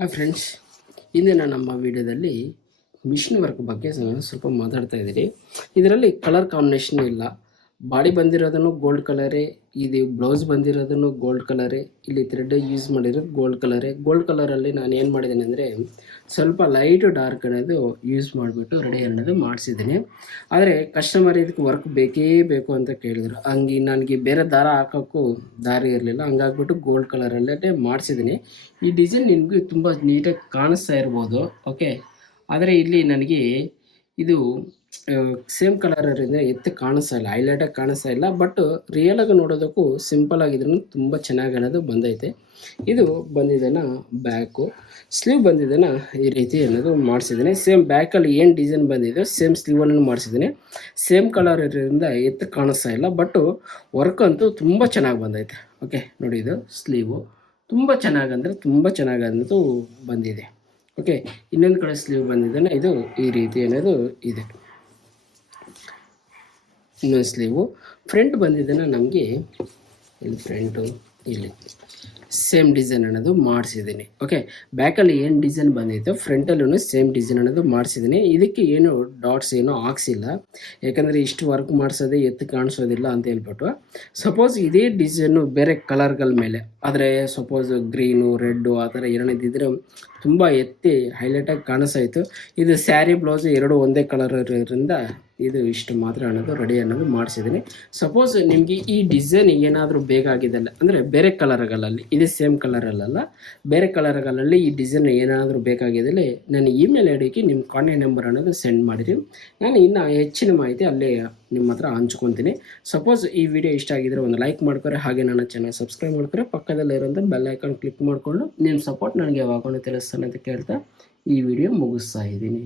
Hi friends, ಇಂದಿನ ನಮ್ಮ ವಿಡಿಯೋದಲ್ಲಿ ಮಿಷಿನ್ ವರ್ಕ್ ಬಗ್ಗೆ ಸ್ವಲ್ಪ ಮಾತಾಡ್ತಾ ಇದ್ದೀನಿ. ಇದರಲ್ಲಿ ಕಲರ್ ಕಾಂಬಿನೇಷನ್ ಇಲ್ಲ. ಬಾಡಿ ಬಂದಿರೋದನ್ನು ಗೋಲ್ಡ್ ಕಲರೇ, ಇದು ಬ್ಲೌಸ್ ಬಂದಿರೋದನ್ನು ಗೋಲ್ಡ್ ಕಲರೇ, ಇಲ್ಲಿ ಥ್ರೆಡ್ ಯೂಸ್ ಮಾಡಿರೋದು ಗೋಲ್ಡ್ ಕಲರೇ. ಗೋಲ್ಡ್ ಕಲರಲ್ಲಿ ನಾನು ಏನು ಮಾಡಿದ್ದೀನಿ ಅಂದರೆ ಸ್ವಲ್ಪ ಲೈಟ್ ಡಾರ್ಕ್ ಅನ್ನೋದು ಯೂಸ್ ಮಾಡಿಬಿಟ್ಟು ರೆಡಿ ಅನ್ನೋದು ಮಾಡಿಸಿದ್ದೀನಿ. ಆದರೆ ಕಸ್ಟಮರ್ ಇದಕ್ಕೆ ವರ್ಕ್ ಬೇಕೇ ಬೇಕು ಅಂತ ಕೇಳಿದರು. ಹಂಗೆ ನನಗೆ ಬೇರೆ ದಾರ ಹಾಕೋಕ್ಕೂ ದಾರಿ ಇರಲಿಲ್ಲ, ಹಂಗಾಗ್ಬಿಟ್ಟು ಗೋಲ್ಡ್ ಕಲರಲ್ಲೇ ಮಾಡಿಸಿದ್ದೀನಿ. ಈ ಡಿಸೈನ್ ನಿಮಗೂ ತುಂಬ ನೀಟಾಗಿ ಕಾಣಿಸ್ತಾ ಇರ್ಬೋದು, ಓಕೆ. ಆದರೆ ಇಲ್ಲಿ ನನಗೆ ಇದು ಸೇಮ್ ಕಲರ್ ಇರೋದ್ರಿಂದ ಎತ್ತು ಕಾಣಿಸ್ತಾ ಇಲ್ಲ, ಹೈಲೈಟಾಗಿ ಕಾಣಿಸ್ತಾ ಇಲ್ಲ. ಬಟ್ ರಿಯಲಾಗಿ ನೋಡೋದಕ್ಕೂ ಸಿಂಪಲ್ ಆಗಿದ್ರೂ ತುಂಬ ಚೆನ್ನಾಗಿ ಅನ್ನೋದು ಬಂದೈತೆ. ಇದು ಬಂದಿದ್ದಾನ ಬ್ಯಾಕು, ಸ್ಲೀವ್ ಬಂದಿದ್ದಾನ ಈ ರೀತಿ ಅನ್ನೋದು ಮಾಡಿಸಿದ್ದೀನಿ. ಸೇಮ್ ಬ್ಯಾಕಲ್ಲಿ ಏನು ಡಿಸೈನ್ ಬಂದಿದೆ ಸೇಮ್ ಸ್ಲೀವನ್ನು ಮಾಡಿಸಿದ್ದೀನಿ. ಸೇಮ್ ಕಲರ್ ಇರೋದ್ರಿಂದ ಎತ್ತು ಕಾಣಿಸ್ತಾ ಇಲ್ಲ, ಬಟ್ಟು ವರ್ಕ್ ಅಂತೂ ತುಂಬ ಚೆನ್ನಾಗಿ ಬಂದೈತೆ. ಓಕೆ ನೋಡಿ, ಇದು ಸ್ಲೀವು ತುಂಬ ಚೆನ್ನಾಗಿ ಅಂದರೆ ತುಂಬ ಚೆನ್ನಾಗಿ ಅನ್ನೋದು ಬಂದಿದೆ. ಓಕೆ, ಇನ್ನೊಂದು ಕಡೆ ಸ್ಲೀವ್ ಬಂದಿದ್ದಾನೆ, ಇದು ಈ ರೀತಿ ಅನ್ನೋದು ಇದೆ. ಇನ್ನೊಂದು ಸ್ಲೀವು ಫ್ರಂಟ್ ಬಂದಿದ್ದಾನೆ ನಮಗೆ, ಇಲ್ಲಿ ಫ್ರಂಟು ಇಲ್ಲಿ ಸೇಮ್ ಡಿಸೈನ್ ಅನ್ನೋದು ಮಾಡಿಸಿದ್ದೀನಿ. ಓಕೆ, ಬ್ಯಾಕಲ್ಲಿ ಏನು ಡಿಸೈನ್ ಬಂದಿತ್ತು ಫ್ರಂಟಲ್ಲೂ ಸೇಮ್ ಡಿಸೈನ್ ಅನ್ನೋದು ಮಾಡಿಸಿದ್ದೀನಿ. ಇದಕ್ಕೆ ಏನು ಡಾಟ್ಸ್ ಏನೋ ಹಾಕ್ಸಿಲ್ಲ, ಯಾಕಂದರೆ ಇಷ್ಟು ವರ್ಕ್ ಮಾಡಿಸೋದೇ ಎತ್ತು ಕಾಣಿಸೋದಿಲ್ಲ ಅಂತ ಹೇಳ್ಬಿಟ್ಟು. ಸಪೋಸ್ ಇದೇ ಡಿಸೈನು ಬೇರೆ ಕಲರ್ಗಳ ಮೇಲೆ ಆದರೆ ಸಪೋಸ್ ಗ್ರೀನು ರೆಡ್ಡು ಆ ಥರ ಏನಿದ್ದಿದ್ರೆ ತುಂಬ ಎತ್ತಿ ಹೈಲೈಟಾಗಿ ಕಾಣಿಸ್ತಾಯಿತ್ತು. ಇದು ಸ್ಯಾರಿ ಬ್ಲೌಸು ಎರಡು ಒಂದೇ ಕಲರ್ ಇರೋದ್ರಿಂದ ಇದು ಇಷ್ಟು ಮಾತ್ರ ಅನ್ನೋದು ರೆಡಿ ಅನ್ನೋದು ಮಾಡಿಸಿದ್ದೀನಿ. ಸಪೋಸ್ ನಿಮಗೆ ಈ ಡಿಸೈನ್ ಏನಾದರೂ ಬೇಕಾಗಿದ್ದಲ್ಲ ಅಂದರೆ ಬೇರೆ ಕಲರ್ಗಳಲ್ಲಿ, ಇದು ಸೇಮ್ ಕಲರಲ್ಲ, ಬೇರೆ ಕಲರ್ಗಳಲ್ಲಿ ಈ ಡಿಸೈನ್ ಏನಾದರೂ ಬೇಕಾಗಿದ್ದಲ್ಲಿ ನನ್ನ ಇಮೇಲ್ ಐಡಿಗೆ ನಿಮ್ಮ ಕಾಂಟ್ಯಾಕ್ಟ್ ನಂಬರ್ ಅನ್ನೋದು ಸೆಂಡ್ ಮಾಡಿರಿ. ನಾನು ಇನ್ನೂ ಹೆಚ್ಚಿನ ಮಾಹಿತಿ ಅಲ್ಲೇ ನಿಮ್ಮ ಹತ್ರ ಹಂಚ್ಕೊತೀನಿ. ಸಪೋಸ್ ಈ ವಿಡಿಯೋ ಇಷ್ಟ ಆಗಿದ್ರೆ ಒಂದು ಲೈಕ್ ಮಾಡ್ಕೊರೆ, ಹಾಗೆ ನನ್ನ ಚಾನಲ್ ಸಬ್ಸ್ಕ್ರೈಬ್ ಮಾಡ್ಕೊರೆ, ಪಕ್ಕದಲ್ಲಿರೋಂಥ ಬೆಲ್ ಐಕಾನ್ ಕ್ಲಿಕ್ ಮಾಡಿಕೊಂಡು ನಿಮ್ಮ ಸಪೋರ್ಟ್ ನನಗೆ ಯಾವಾಗಲೂ ತಿಳಿಸ್ತಾನೆ ಅಂತ ಕೇಳ್ತಾ ಈ ವಿಡಿಯೋ ಮುಗಿಸ್ತಾ ಇದ್ದೀನಿ.